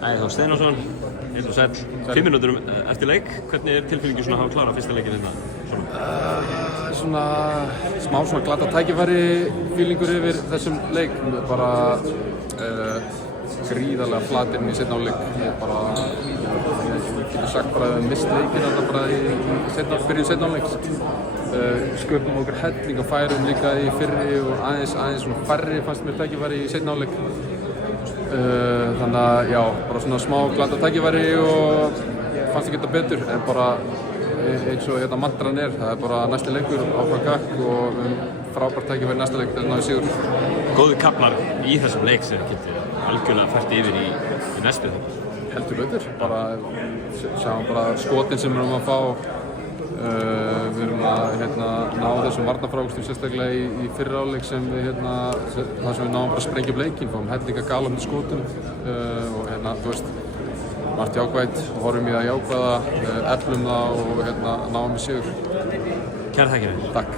Ægir Steinarsson, heil og sæll. 5 mínútur eftir leik. Hvernig tilfinningin svona að hafa klárað fyrsta leikinn hérna? Svona smá glata tækifæri feelingur yfir þessum leik. Bara gríðarlega flatirinn í seinni hálfleik. Ég getur sagt bara að mist leikinn þarna bara í byrjun seinni hálfleiks. Sköpum okkur helling og færum líka í fyrri og aðeins svona færri fannst mér tækifæri í seinni hálfleik. Þannig að já, bara svona smá glata tækifæri og fannst ekki þetta betur, en bara eins og hérna mantran það bara næsti leikur áfram gakk og frábært tækifæri næsta leik til að ná í sigur. Góðu kaflar í þessum leik sem getur algjörlega fært yfir í næstu. Heldur betur, bara sjáum bara skotin sem við erum að fá. Við erum að ná þessum varnarfrákustum sérstaklega í fyrra hálfleik sem við þar sem við náum bara að sprengja upp leikinn, fáum hellinga galopnum skotum og þú veist, margt jákvætt og horfum í það jákvæða, eflum það og náum við sigur. Kærar þakkir. Takk.